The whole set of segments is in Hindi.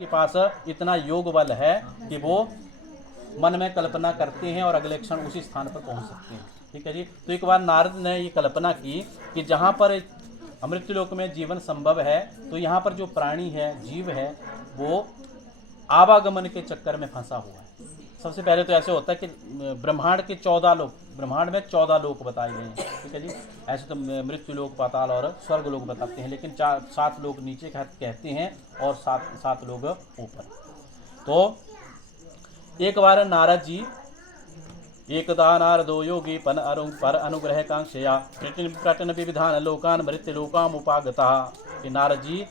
के पास इतना योग बल है कि वो मन में कल्पना करते हैं और अगले क्षण उसी स्थान पर पहुंच सकते हैं। ठीक है जी। तो एक बार नारद ने ये कल्पना की कि जहाँ पर अमृतलोक में जीवन संभव है, तो यहाँ पर जो प्राणी है, जीव है, वो आवागमन के चक्कर में फंसा हुआ है। सबसे पहले तो ऐसे होता है कि ब्रह्मांड के 14 लोक, ब्रह्मांड में 14 लोक बताए गए हैं। ठीक है जी। ऐसे तो मृत्यु लोक, पाताल और स्वर्ग लोक बताते हैं, लेकिन 7 लोक नीचे कहते हैं और 7 लोग ऊपर। तो एक बार नारद जी, एकदा नारदो योगी पर अनुग्रह कांक्षया प्रटन विविधान लोकान मृत्यु लोकाम उपागता। नारद जी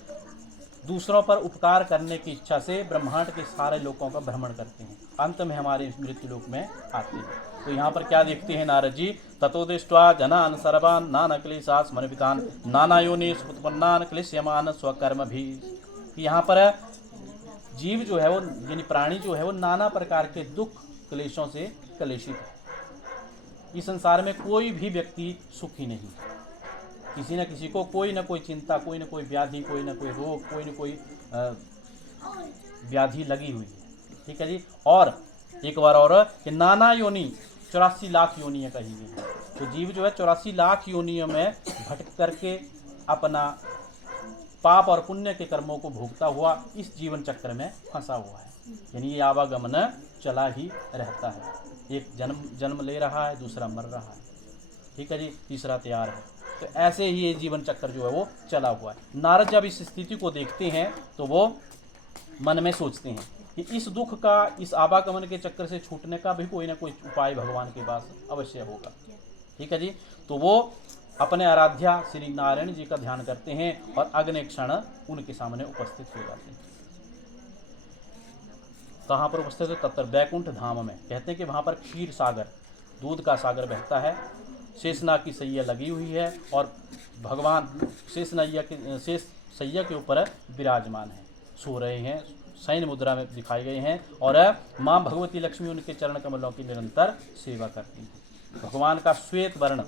दूसरों पर उपकार करने की इच्छा से ब्रह्मांड के सारे लोकों का भ्रमण करते हैं, अंत में हमारे मृत्यु लोक में आते हैं। तो यहाँ पर क्या देखते हैं नारद जी, ततो दृष्ट्वा जनान सर्वान नाना क्लेशा स्मरवितान नाना योनिष उत्पन्नान क्लेश्यमान स्वकर्म भी। यहाँ पर जीव जो है वो, यानी प्राणी जो है वो नाना प्रकार के दुख क्लेशों से कलेशित है। इस संसार में कोई भी व्यक्ति सुखी नहीं, किसी न किसी को कोई न कोई चिंता, कोई न कोई व्याधि, कोई न कोई रोग, कोई न कोई व्याधि लगी हुई है। ठीक है जी। और एक बार और कि नाना योनि, 84 लाख योनियाँ कही गई हैं। तो जीव जो है 84 लाख योनियों में भटक करके अपना पाप और पुण्य के कर्मों को भोगता हुआ इस जीवन चक्र में फंसा हुआ है। यानी ये आवागमन चला ही रहता है। एक जन्म ले रहा है, दूसरा मर रहा है। ठीक है जी। तीसरा तैयार है। तो ऐसे ही ये जीवन चक्र जो है वो चला हुआ है। नारद जब इस स्थिति को देखते हैं तो वो मन में सोचते हैं कि इस दुख का, इस आवागमन के चक्कर से छूटने का भी कोई ना कोई उपाय भगवान के पास अवश्य होगा। ठीक है जी। तो वो अपने आराध्या श्री नारायण जी का ध्यान करते हैं और अगले क्षण उनके सामने उपस्थित हो जाते हैं। कहाँ पर उपस्थित है? तत्र बैकुंठ धाम में। कहते हैं कि वहाँ पर क्षीर सागर, दूध का सागर बहता है, शेषनाग की सैया लगी हुई है और भगवान शेष सैया के ऊपर विराजमान है, सो रहे हैं, शयन मुद्रा में दिखाए गए हैं और माँ भगवती लक्ष्मी उनके चरण कमलों की निरंतर सेवा करती हैं। भगवान का श्वेत वर्ण,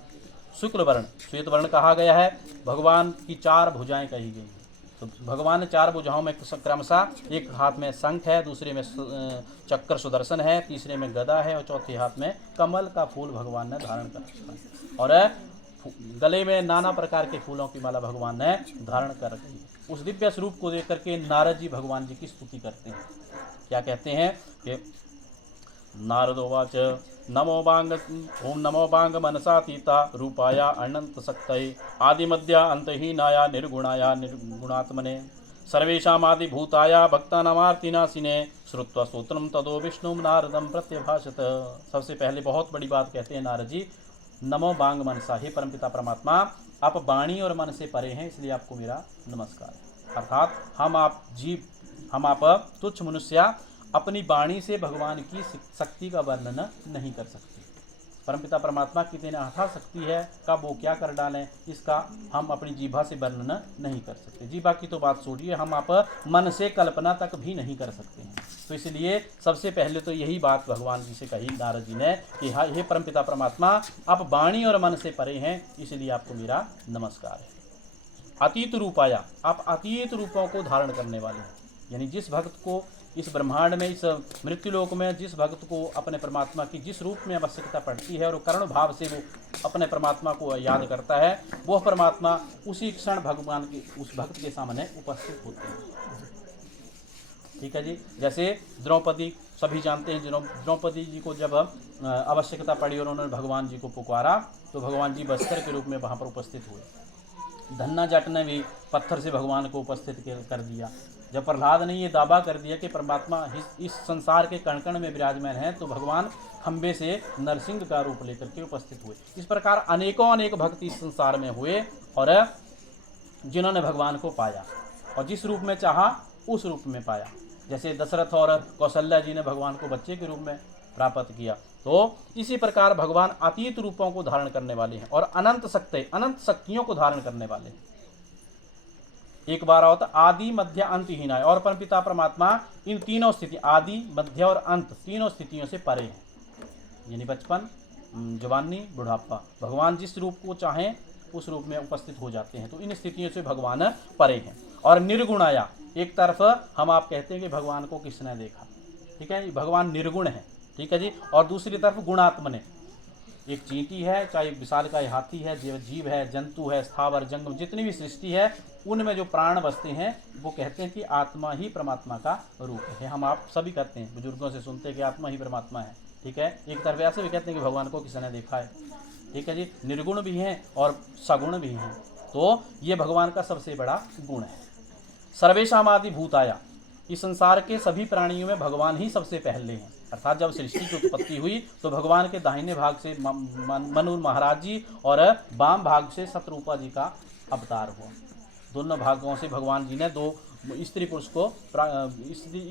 शुक्ल वर्ण, श्वेत वर्ण कहा गया है। भगवान की 4 भुजाएं कही गई हैं। तो भगवान ने 4 भुजाओं में क्रमशः एक हाथ में शंख है, दूसरे में चक्र सुदर्शन है, तीसरे में गदा है और चौथे हाथ में कमल का फूल भगवान ने धारण कर रखा है और गले में नाना प्रकार के फूलों की माला भगवान ने धारण कर रखी है। उस दिव्य स्वरूप को देख करके नारद जी भगवान जी की स्तुति करते हैं। क्या कहते हैं कि नारदोवाच नमो बांग ओम नमो बांग मनसातीता रूपाया अनंत शक्तये आदिमध्या अंतहीनाया निर्गुणाया निर्गुणात्मने सर्वेषामादिभूताया भक्तानामार्तिनाशिने श्रुत्वा स्तोत्रम तदो विष्णु नारदम प्रत्यभाषत। सबसे पहले बहुत बड़ी बात कहते हैं नारद जी, नमो बांग मनसा, हे परमपिता परमात्मा, आप वाणी और मन से परे हैं, इसलिए आपको मेरा नमस्कार है। अर्थात हम आप तुच्छ मनुष्य अपनी वाणी से भगवान की शक्ति का वर्णन नहीं कर सकते। परमपिता परमात्मा की कितनी अथाह शक्ति है, कब वो क्या कर डालें, इसका हम अपनी जीभा से वर्णन नहीं कर सकते। जीभा की तो बात छोड़िए, हम आप मन से कल्पना तक भी नहीं कर सकते हैं। तो इसलिए सबसे पहले तो यही बात भगवान जी से कही नारद जी ने कि हे परमपिता परमात्मा, आप वाणी और मन से परे हैं, इसलिए आपको मेरा नमस्कार है। अतीत रूपाया, आप अतीत रूपों को धारण करने वाले हैं। यानी जिस भक्त को इस ब्रह्मांड में, इस मृत्युलोक में जिस भक्त को अपने परमात्मा की जिस रूप में आवश्यकता पड़ती है और कर्ण भाव से वो अपने परमात्मा को याद करता है, वह परमात्मा उसी क्षण भगवान के उस भक्त के सामने उपस्थित होते हैं। ठीक है जी। जैसे द्रौपदी, सभी जानते हैं, द्रौपदी जी को जब आवश्यकता पड़ी और उन्होंने भगवान जी को पुकारा तो भगवान जी बस्तर के रूप में वहाँ पर उपस्थित हुए। धन्ना जट ने भी पत्थर से भगवान को उपस्थित कर दिया। जब प्रहलाद ने ये दावा कर दिया कि परमात्मा इस संसार के कण कण में विराजमान है, तो भगवान खंबे से नरसिंह का रूप लेकर के उपस्थित हुए। इस प्रकार अनेकों अनेक भक्त इस संसार में हुए और जिन्होंने भगवान को पाया और जिस रूप में चाहा उस रूप में पाया। जैसे दशरथ और कौशल्या जी ने भगवान को बच्चे के रूप में प्राप्त किया, तो इसी प्रकार भगवान अतीत रूपों को धारण करने वाले हैं और अनंत शक्तियों को धारण करने वाले हैं। एक बार होता आदि मध्य अंतहीन है और परमपिता परमात्मा इन तीनों स्थिति, आदि मध्य और अंत, तीनों स्थितियों से परे हैं। यानी बचपन, जवानी, बुढ़ापा, भगवान जिस रूप को चाहें उस रूप में उपस्थित हो जाते हैं। तो इन स्थितियों से भगवान परे हैं। और निर्गुण आया, एक तरफ हम आप कहते हैं कि भगवान को किसने देखा, ठीक है, भगवान निर्गुण है, ठीक है जी। और दूसरी तरफ गुणात्मने, एक चींटी है, चाहे विशालकाय हाथी है, जीव है, जंतु है, स्थावर जंगम, जितनी भी सृष्टि है उनमें जो प्राण बसते हैं वो कहते हैं कि आत्मा ही परमात्मा का रूप है। हम आप सभी कहते हैं, बुजुर्गों से सुनते हैं कि आत्मा ही परमात्मा है, ठीक है। एक तरफ ऐसे भी कहते हैं कि भगवान को किसी ने देखा है, ठीक है जी। निर्गुण भी हैं और सगुण भी हैं। तो ये भगवान का सबसे बड़ा गुण है। सर्वेशाम आदि भूताया, इस संसार के सभी प्राणियों में भगवान ही सबसे पहले हैं। अर्थात जब सृष्टि की उत्पत्ति हुई तो भगवान के दाहिने भाग से मनु महाराज जी और वाम भाग से शतरूपा जी का अवतार हुआ। दोनों भागों से भगवान जी ने दो स्त्री पुरुष को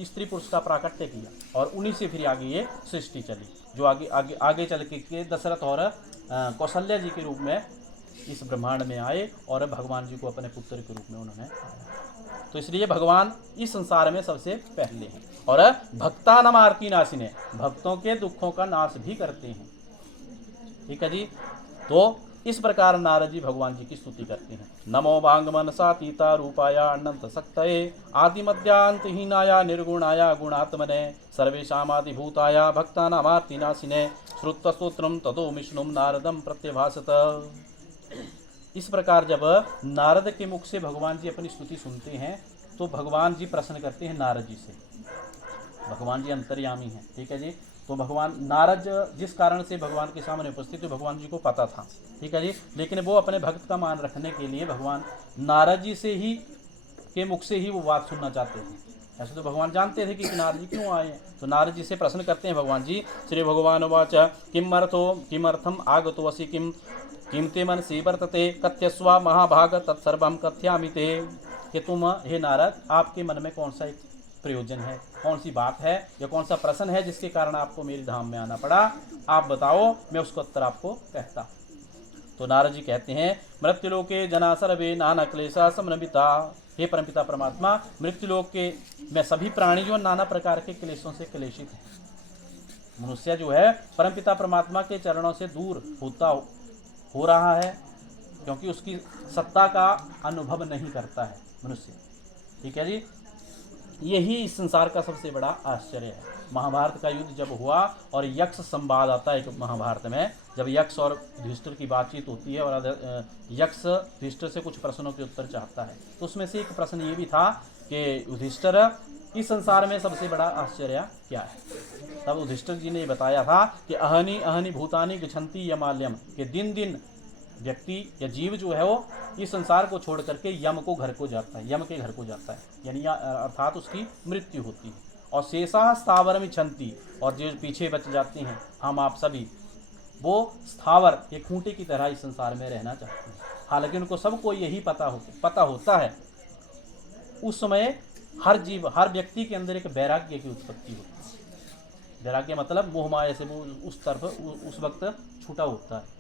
स्त्री पुरुष का प्राकट्य किया और उन्हीं से फिर आगे ये सृष्टि चली, जो आगे चल के दशरथ और कौशल्या जी के रूप में इस ब्रह्मांड में आए और भगवान जी को अपने पुत्र के रूप में उन्होंने, तो इसलिए भगवान इस संसार में सबसे पहले हैं। और भक्ता नाम आरती नाशिने, भक्तों के दुखों का नाश भी करते हैं, ठीक है जी। तो इस प्रकार नारद जी भगवान जी की स्तुति करते हैं। नमो भांग मनसा तीता रूपाया अनंत शक्तये आदि मध्यांतहीनाया निर्गुणाया गुणात्मने सर्वेशामादि भूताया भक्ता नाम आरती नाशिने श्रुत्वा स्तोत्रम तदो विष्णुम नारदम प्रत्यभासत। इस प्रकार जब नारद के मुख से भगवान जी अपनी स्तुति सुनते हैं तो भगवान जी प्रश्न करते हैं नारद जी से। भगवान जी अंतर्यामी हैं, ठीक है जी। तो भगवान नारद जिस कारण से भगवान के सामने उपस्थित तो भगवान जी को पता था, ठीक है जी। लेकिन वो अपने भक्त का मान रखने के लिए भगवान नारद जी से ही के मुख से ही वो बात सुनना चाहते थे। ऐसे तो भगवान जानते थे कि नारद जी क्यों आए हैं। तो नारद जी से प्रश्न करते हैं भगवान जी। श्री भगवान वाच किमर्थम आगतोऽसि किम ते मनसि वर्तते कथ्यस्व महाभाग तत्सर्वं कथ्यामि ते, कि तुम हे नारद आपके मन में कौन सा एक प्रयोजन है, कौन सी बात है या कौन सा प्रश्न है जिसके कारण आपको मेरी धाम में आना पड़ा, आप बताओ, मैं उसका उत्तर आपको कहता। तो नारद जी कहते हैं मृत्युलोके जना सर्वे नाना क्लेशा समन्विता, हे परमपिता परमात्मा मृत्युलोक के में सभी प्राणी जो नाना प्रकार के क्लेशों से क्लेशित है। मनुष्य जो है परमपिता परमात्मा के चरणों से दूर हो रहा है क्योंकि उसकी सत्ता का अनुभव नहीं करता है मनुष्य, ठीक है जी। यही इस संसार का सबसे बड़ा आश्चर्य है। महाभारत का युद्ध जब हुआ और यक्ष संवाद आता है महाभारत में, जब यक्ष और युधिष्ठिर की बातचीत होती है और यक्ष युधिष्ठिर से कुछ प्रश्नों के उत्तर चाहता है, तो उसमें से एक प्रश्न ये भी था कि युधिष्ठिर इस संसार में सबसे बड़ा आश्चर्य क्या है। तब युधिष्ठिर जी ने बताया था कि अहनि अहनि भूतानि गच्छन्ति यमालयम, कि दिन दिन व्यक्ति या जीव जो है वो इस संसार को छोड़ करके यम को घर को जाता है, यम के घर को जाता है, यानी अर्थात उसकी मृत्यु होती है। और शेषा स्थावर में छंती, और जो पीछे बच जाते हैं हम आप सभी, वो स्थावर एक खूंटे की तरह इस संसार में रहना चाहते हैं। हालांकि उनको सबको यही पता होता है। उस समय हर जीव हर व्यक्ति के अंदर एक वैराग्य की उत्पत्ति होती है। वैराग्य मतलब मोह माया से वो उस तरफ उस वक्त छूटा होता है।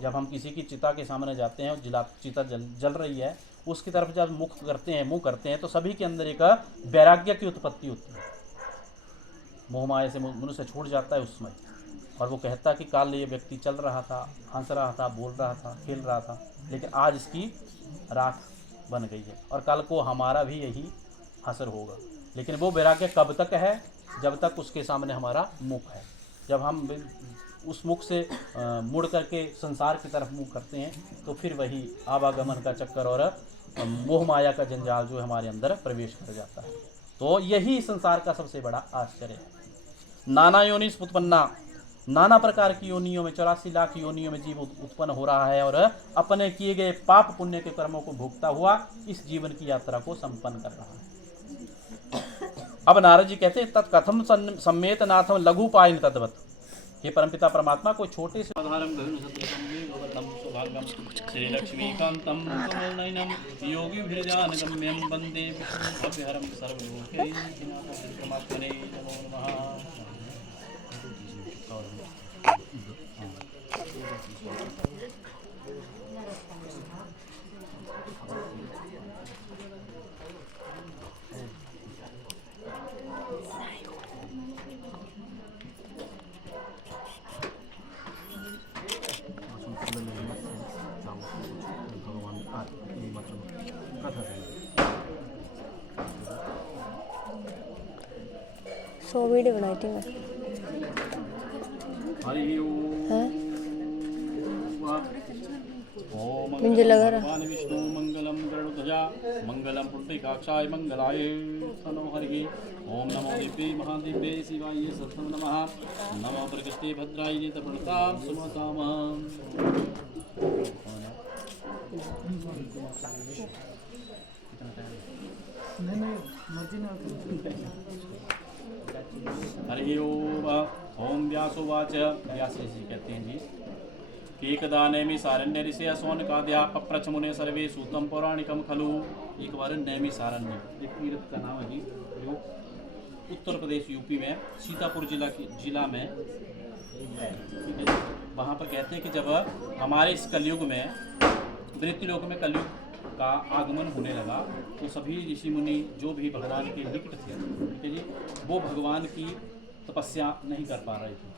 जब हम किसी की चिता के सामने जाते हैं, चिता जल रही है, उसकी तरफ जब मुँह करते हैं तो सभी के अंदर एक वैराग्य की उत्पत्ति होती है। मोह माया से मनुष्य छूट जाता है उस समय, और वो कहता कि काल ये व्यक्ति चल रहा था, हंस रहा था, बोल रहा था, खेल रहा था, लेकिन आज इसकी राख बन गई है और कल को हमारा भी यही हसर होगा। लेकिन वो वैराग्य कब तक है? जब तक उसके सामने हमारा मुख है। जब हम उस मुख से मुड़ करके संसार की तरफ मुँह करते हैं तो फिर वही आवागमन का चक्कर और मोह माया का जंजाल जो हमारे अंदर प्रवेश कर जाता है। तो यही संसार का सबसे बड़ा आश्चर्य है। नाना योनिस उत्पन्ना, नाना प्रकार की योनियों में 84 लाख योनियों में जीव उत्पन्न हो रहा है और अपने किए गए पाप पुण्य के कर्मों को भोगता हुआ इस जीवन की यात्रा को संपन्न कर रहा है। अब नारद जी कहते हैं तत्कथम सम्मेत नाथम लघु पायन तद्वत, हे परमपिता परमात्मा को छोटे से श्री लक्ष्मीकांतम कमलनयनम योगिभिर्जानगम्यं वंदे विष्णुभव्यहरं सर्वलोकैकनाथं नमो नमः। 100 वीडियो बनाई थी मैं। हरि हैं? ओम मुझे लगा रहा भगवान विष्णु मंगलम गरुड़ध्वजा मंगलम पुंडरीकाक्षाय मंगलाय तनो हरि। ओम नमो दिव्ये महादिव्ये शिवाय सत्सम नमः। नमो प्रकृते भद्राय नेत्रप्रणतां सुमताम। हरि ओम व्यासोवाच। व्यास जी कहते हैं जी एकदा नैमि सारण्य ऋषय सौनकाद्या पप्रच्छ मुने सर्वे सूतम पौराणिकम खलु। एक बार नैमि सारण्य एक तीर्थ का नाम है जी, जो उत्तर प्रदेश यूपी में सीतापुर जिला में है। ठीक है, वहाँ पर कहते हैं कि जब हमारे इस कलयुग में मृत्युलोक में कलयुग का आगमन होने लगा तो सभी ऋषि मुनि जो भी भगवान के निकट थे, ठीक है जी, वो भगवान की तपस्या नहीं कर पा रहे थे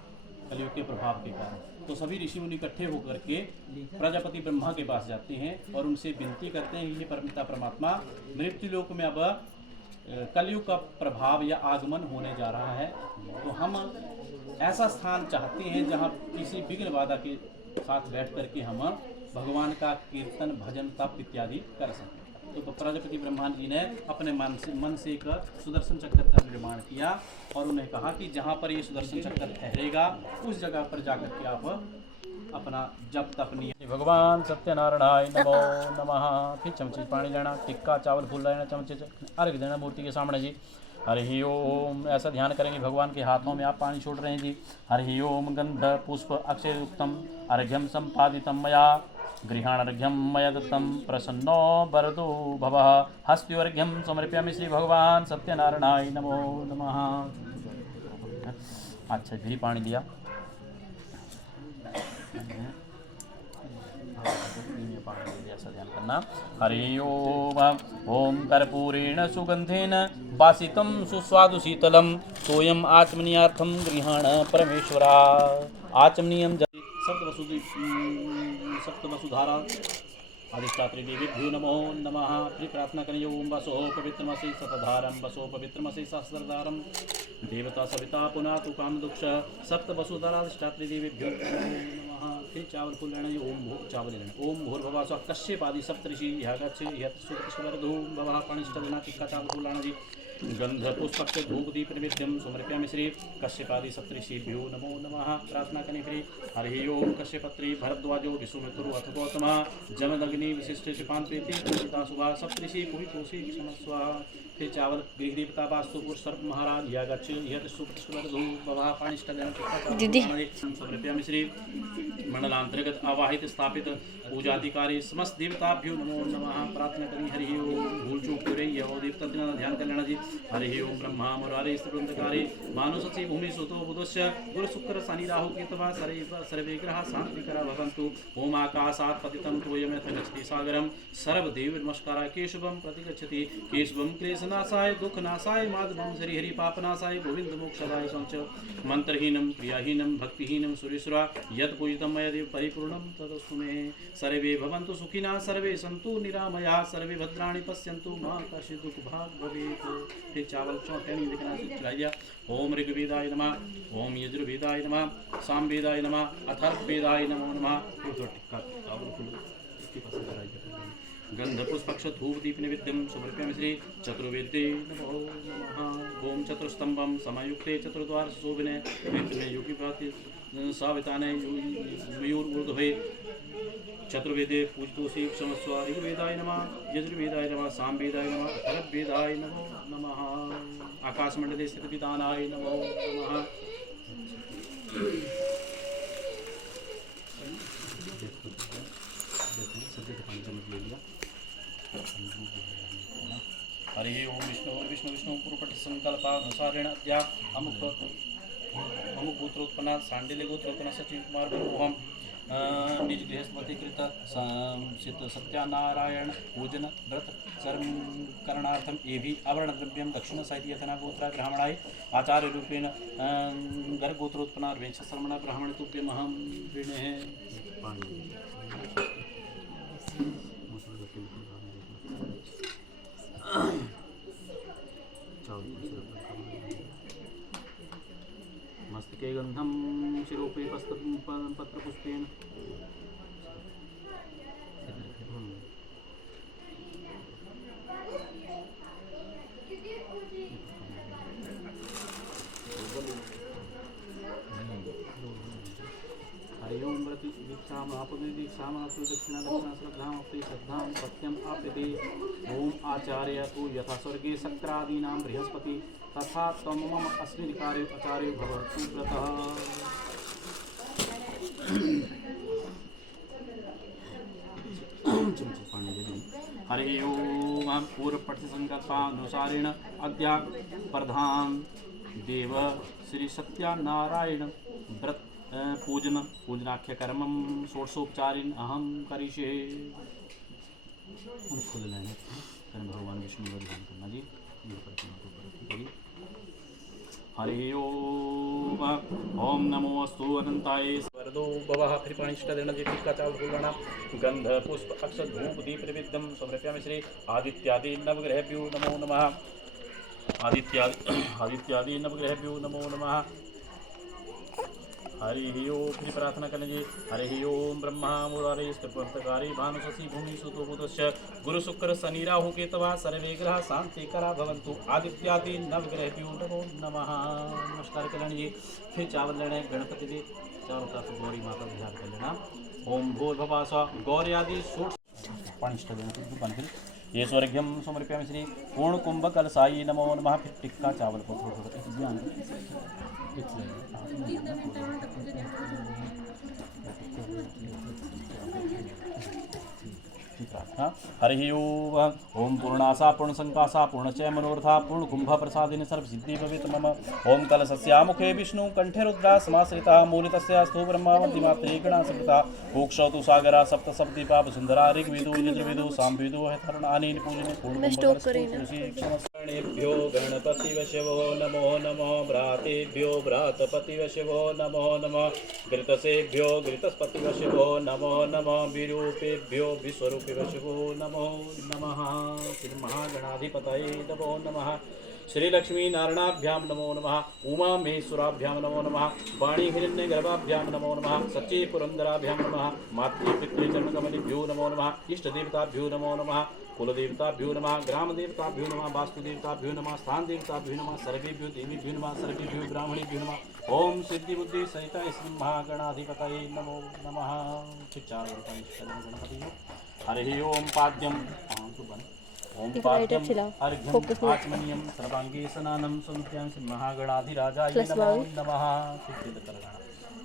कलयुग के प्रभाव के कारण। तो सभी ऋषि मुनि इकट्ठे होकर के प्रजापति ब्रह्मा के पास जाते हैं और उनसे विनती करते हैं, ये परमपिता परमात्मा, मृत्युलोक में अब कलयुग का प्रभाव या आगमन होने जा रहा है, तो हम ऐसा स्थान चाहते हैं जहाँ किसी विघ्न बाधा के साथ बैठ करके हम भगवान का कीर्तन भजन तप इत्यादि कर सकें। तो प्रजापति ब्रह्मा जी ने अपने मन से एक सुदर्शन चक्र का निर्माण किया और उन्हें कहा कि जहाँ पर ये सुदर्शन चक्र ठहरेगा उस जगह पर जाकर के आप अपना जप तप नहीं। भगवान सत्यनारायण नमो नमः। फिर चमचे पानी लेना, टिक्का चावल फूल लेना, चमचे अर्घ देना मूर्ति के सामने जी। हरि ओम। ऐसा ध्यान करेंगे भगवान के हाथों में आप पानी छोड़ रहे हैं जी। हरि ओम। गंध पुष्प अक्षयुक्तम अर्घ्यम संपादितम मया गृहाणर्घ्यम मया दत्तम प्रसन्नो वरदो भवः। हस्त्योर्घ्यम समर्पयामि श्री भगवान सत्यनारायण नमो नमः। अच्छा फिर पानी दिया। ऐसा ध्यान करना। हरि ओम। ओम कर्पूरेण सुगंधेन वासितं सुस्वादु शीतलम सोयम आचमनीयार्थम गृहाण परमेश्वरा। आचमनीयम सप्तवसुधारा अधिष्ठात्री देवीभ्यो नमो नमः। फिर प्रार्थना करें ओम वसो पवित्रमसि सतधारम वसो पवित्रमसि सहस्रधारम देवता सविता पुनः तु काम दुक्ष सप्त वसुधारा अधिष्ठात्री देवीभ्यो नमः। फिर चावल फूल लेना, ओम भू चावल लेना। ओम भूर्भुवः स्वः कश्यपादि सप्तऋषि यह गच्छ यह सुवर्धूम भवः पाणिष्ठ लेना, टिक्का चावल फूल लेना जी। गंध पुष्पक्ष धूप दीप निवेद्यम समर्पयामि श्री कश्यपादि सप्तऋषिभ्यो नमो नमः। प्रार्थना करें फिर हरि ओम। कश्यपत्री भरद्वाजो विश्वामित्रो अथ गौतमः जमदग्नि विशिष्ट शिपान प्रीति पूजिता सुभा सप्तऋषि पुहितोषि क्षमस्व। फिर चावल गृह देवता वास्तुपुर सर्प महाराज या गच्छ यह सुवर्धूम भवः पाणिष्ठ लेना, समर्पयामि श्री मंडलांतर्गत आवाहित स्थापित पूजाधिकारी समस्त देवताभ्यो नमो नमः। प्रार्थना करें हरि ओम। भूल चूक पूरे यह देवता ध्यान कर लेना जी। हरि ओम। ब्रह्मा मुरारे स्त्रिवृंदकारी मानुषसी भूमि सुतो बुधस्य गुरु शुक्र शनि राहु केतवः सर्वे ग्रहा शांतिकरा भवन्तु। ओम आकाशात् पतितं तोयमेव गच्छति सागरं सर्वदेव नमस्काराय केशवं प्रतिगच्छति केशवं क्लेशनाशाय दुःखनाशाय माधवं श्रीहरि पापनाशाय गोविंद मोक्षदाय च मंत्रहीनं क्रियाहीनं भक्तिहीनं सुरेश्वरा यत् पूजितं मया देव परिपूर्णं तदस्तु मे। सर्वे भवन्तु सुखिनः सर्वे सन्तु निरामयाः सर्वे भद्राणि पश्यन्तु मा कश्चित् दुःखभाग् भवेत्। फिर चावल चौथेनी दिखना चढ़ाई दिया। ओम ऋग्वेदाय नमः। ओम यजुर्वेदाय नमः। सामवेदाय नमः। अथर्ववेदाय नमो नमः। गंध पुष्पक्ष धूप दीप निवेद्यम समर्पयामि श्री चतुर्वेदे नमो नमः। ओम चतुस्तंभम समायुक्ते चतुर्द्वार शोभिने में योगी भाति साविताने मयूर ऊर्ध्वे चतुर्वेदे पूजितोषि क्षमस्व। ऋग्वेदाय नमः। यजुर्वेदाय नमः। सामवेदाय नमः। अथर्ववेदाय नमो नमः। आकाशमंडले स्थित विधानाय नमो नमः। हरि ओम। विष्णु विष्णु पूर्वपट संकल्पानुसारेण अद्या अमुक गोत्रोत्पन्ना सांडिल्य गोत्रोत्पन्न सचिव कुमार ब्रह्मोहम निज गृहस्पति कृत सत्यानारायण पूजन व्रत करणार्थम एवं आवरण द्रव्यम दक्षिण साहित्य यथना गोत्रा ब्राह्मणाय आचार्य रूपेण गर्भ गोत्रोत्पन्ना वेश श्रमण ब्राह्मण तुभ्यम अहम विणे। नासिके गंधम शिरोपे पत्रपुष्पेन हरि ओम प्रति दीक्षाम आपदे दीक्षाम आपदे दक्षिणा दक्षिणा श्रद्धाम अपि श्रद्धाम सत्यम आपदे ओम आचार्य तु यथा स्वर्गे शक्रादीनां बृहस्पति तथा त्वं मम अस्मिन् कार्ये आचार्यो भव सुव्रतः। हरि ओम पूर्व प्रतिसंकल्पानुसारेण अद्य प्रधान देव श्री सत्यनारायण व्रत पूजनाख्य कर्मम षोडशोपचारिण अहम करिष्ये। खुद लेने भगवान विष्णु का ध्यान करना जी। हरि ओम ओम नमो अस्तु अनंताय वरदो भवः। फिर पाणिष्ट देना जी टीका चावल फूलना गंध पुष्प अक्षत धूप दीप निवेद्यम समर्पयामि श्री आदित्यादि नवग्रहेभ्यो नमो नमः। आदित्यादि नवग्रहेभ्यो नमो नमः। हरि ओम। फिर प्रार्थना करने जी। हरि ओम ब्रह्मा मुरारे स्त्रिपंतकारी भानुषसी भूमि सुतो बुधश्च गुरु शुक्र शनि राहु केतवा सर्वे ग्रह शांतिकरा भवन्तु। आदित्यादि नवग्रहेभ्यो नमो नमः। नमस्कार कर लेना जी। फिर चावल लेने गणपति जी चारों तरफ गौरी माता ध्यान कर लेना। ओम भूर्भुवः स्वः गौरी आदि षोड पाणिष्ट देना ये स्वर्घ्यम समर्पयामि श्री पूर्ण कुंभ कलसाई नमो नमः। फिर टिक्का चावल को थोड़ा ध्यान हरि ओम पूर्णासा पूर्ण संकासा पूर्णचय मनोरथा पूर्ण कुंभ प्रसादिन सर्व सिद्धि भवेत् मम। ओम कलशस्या मुखे विष्णु कंठे रुद्रा समाश्रिता मूलितस्यास्तु ब्रह्मावन्ति मात्रे गणा संहिता मोक्षौ तु सागरा सप्त सप्दीपा वसुंधरा ऋग्वेदो यजुर्वेदो सामवेदो हरितरणानि पूजने पूर्ण गणेभ्यो गणपति वशवो नमो नमः। भ्रातेभ्यो भ्रातपति वशवो नमो नमः। घृतसेभ्यो घृतस्पति वशवो नमो नमः। विरूपेभ्यो विश्वरूपे वशवो नमो नमः। श्री महागणाधिपतये नमो नमः। श्री लक्ष्मी नारायणाभ्यां नमो नमः। उमा महेश्वराभ्यां नमो नमः। वाणी हिरण्यगर्भाभ्यां नमो नमः। सच्चे पुरंदराभ्यां नमः। मातृपितृचरणकमलेभ्यो नमो नमः। इष्टदेवताभ्यो नमो नमः। कुलदेवताभ्यो नमः। ग्रामदेवताभ्यो नमः। वास्तुदेवताभ्यो नमः। स्थानदेवताभ्यो नमः। सर्वेभ्यो देवीभ्यो नमः। सर्वेभ्यो ब्राह्मणेभ्यो नमः। ओम सिद्धि बुद्धि सहित श्री महागणाधिपतये नमो नमः। गणपति हरि ओम पाद्यम ओम पाद्यम अर्घ्यम आचमनीयम सर्वांगे स्नानं समर्पयामि श्री महागणाधिराजाय नमो नमः।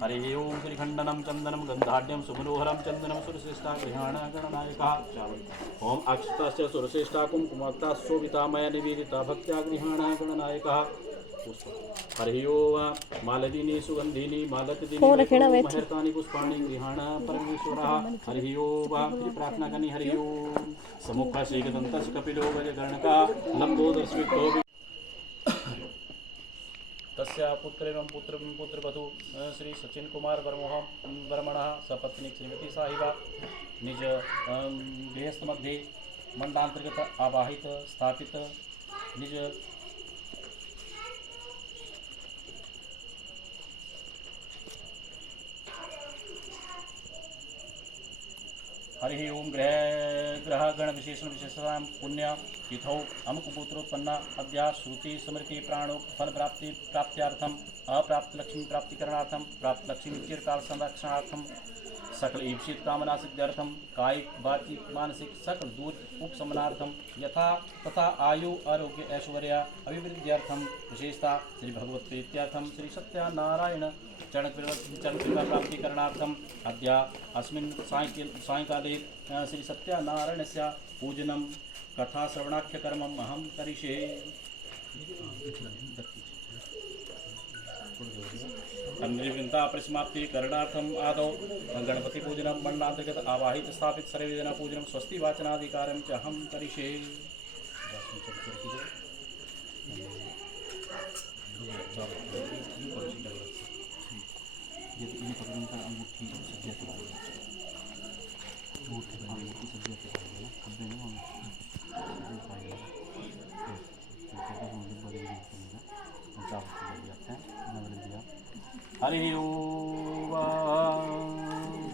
हरि ओम श्रीखंडनम चंदनम गंधाढ्यम सुमनोहरम चंदनम सुरश्रेष्ठा गृहाण गणनायकः चावल। ओम अक्षतस्य सुरश्रेष्ठा कुंकुमक्ता शोभिता मया निवेदिता भक्त्या गृहाण गणनायकः पुष्प। हरि ओम मालदीनी सुगंधिनी मालतीनी महर्तानि पुष्पाणि गृहाण परमेश्वरः। हरि ओम। फिर प्रार्थना करनी। हरि ओम समुख श्रीगदंतस्य कपिलो गजगर्णका लंबोदर स्वितो तस्य पुत्रेण पुत्रवधू श्री सचिन कुमार वर्मणः सपत्नी श्रीमती साहिबा निज गृहस्थ मध्ये मंडलांतर्गत आवाहित स्थापित निज हरि ओम ग्रह गण विशेषण विशेषता पुण्य तिथौ अमुकपुत्रोत्पन्ना अद्या श्रुति स्मृति प्राणो फल प्राप्त्यार्थम अप्राप्त लक्ष्मी प्राप्तिकरणार्थम प्राप्त लक्ष्मी चिरकाल संरक्षणार्थम सकल ईप्सित कामना सिद्ध्यर्थम कायिक वाचिक मानसिक सकल दूर उपशमनार्थम यथा तथा आयु आरोग्य ऐश्वर्य अभिवृद्ध्यर्थम विशेषता श्री भगवत प्रीत्यर्थम श्री सत्यनारायण चरणकृपा प्राप्तिकरणार्थम अद्य अस्मिन् सायंकाले श्री सत्यनारायणस्य पूजनं कथा श्रवणाख्यकर्मम् अहं करिष्ये। निर्विघ्नता परिसमाप्ति करणार्थम आदौ गणपति पूजनं मंडलांतर्गत आवाहित स्थापित सर्वजना पूजनं स्वस्ति वाचनाधिकारं च अहं करिष्ये। हरि ओम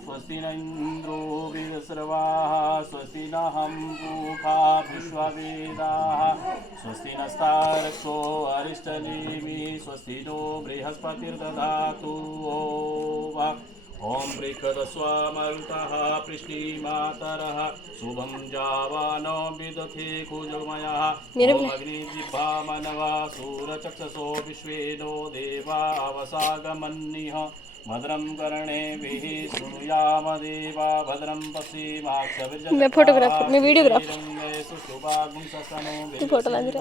स्वस्ति न इंद्रो वृद्धश्रवाः स्वस्ति नः पूषा विश्ववेदाः स्वस्ति नस्तार्क्ष्यो अरिष्टनेमिः स्वस्ति नो बृहस्पतिर्दधातु ओम बृहदस्वामरुतः पृष्टिमातरः शुभं जावानो विदथे कुजमयः ओम अग्निजिह्वा मनवा सूरचक्षसो विश्वेनो देवा अवसागमन्निः भद्रं कर्णेभिः शृणुयाम देवा भद्रं पश्येमाक्षभिर्यजत्राः मैं फोटोग्राफर, मैं वीडियोग्राफर। तू फोटो ला मेरा।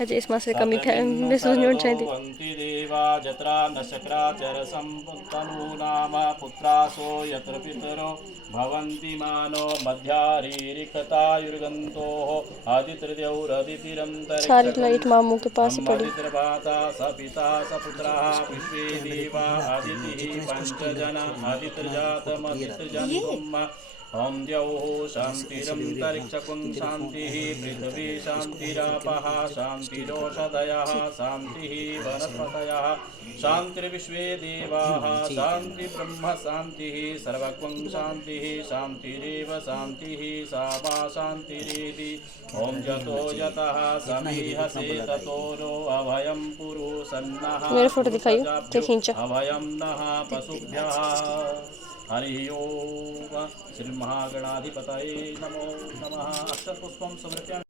अच्छा इस मास का मीठा मैं सोचने चाहिए वन्ति देवा जत्रा नशक्राचर संपत्तनु नाम पुत्रासो यत्र पितरो भवन्ति मानो मध्यारीरिक्तायुर्गन्तोः सारी लाइट मामू के पास ही पड़ी। आदित्यर्भाता स पिता स पुत्रः विश्वे देवा आदितिः पञ्चजना आदित्यजातमदित्यजन्तुम् ॐ द्यौः शान्तिरन्तरिक्षकुं शान्तिः पृथिवी शान्तिरापः शान्तिरोषधयः शान्तिः वनस्पतयः शान्तिर्विश्वे देवाः शान्तिर्ब्रह्म शान्तिः सर्वक्वं शान्तिः शान्तिरेव शान्तिः सा वा शान्तिरेति ॐ जतो यतः समीहसे ततो नो अभयं पुरु सन्नः मेरा फोटो दिखाइए, क्या खींचा। अभयं नः पशुभ्यः हरि ओम श्री महागणाधिपतये नमो नमः अक्षरपुष्पं समर्पयामि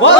बोल